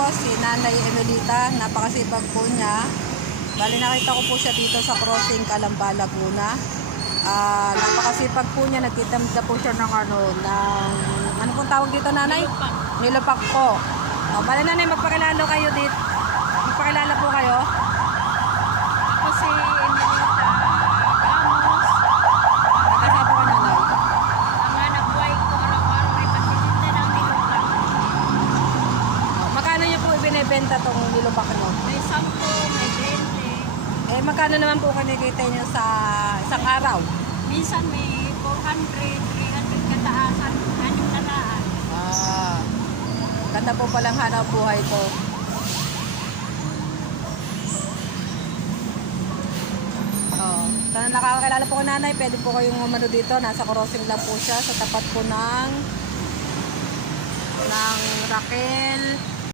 po si Nanay Emelita. Napakasipag po niya. Bali nakita ko po siya dito sa crossing Calamba, Laguna. Napakasipag po niya. Nagtitinda po siya ng ano pong tawag dito, Nanay? Nilupak po. Bali Nanay, magpakilala kayo dito. Magpakilala po kayo. Ako si Emelita Gamos. Nagkasama ka, Nanay. Ang anak buhay ko araw-araw ay patitinda ng nilupak. Magkano niyo po ibinebenta tong nilupak nyo? May 10, may 20. Magkano naman po kinikita niyo sa isang araw? Minsan may 400, 300 kataasan. Anong talaan? Ganda po palang hanap buhay ko. Sana nakakakilala po ko, Nanay. Pwede po kayong umano dito. Nasa crossing lang po siya. Sa tapat po ng Raquel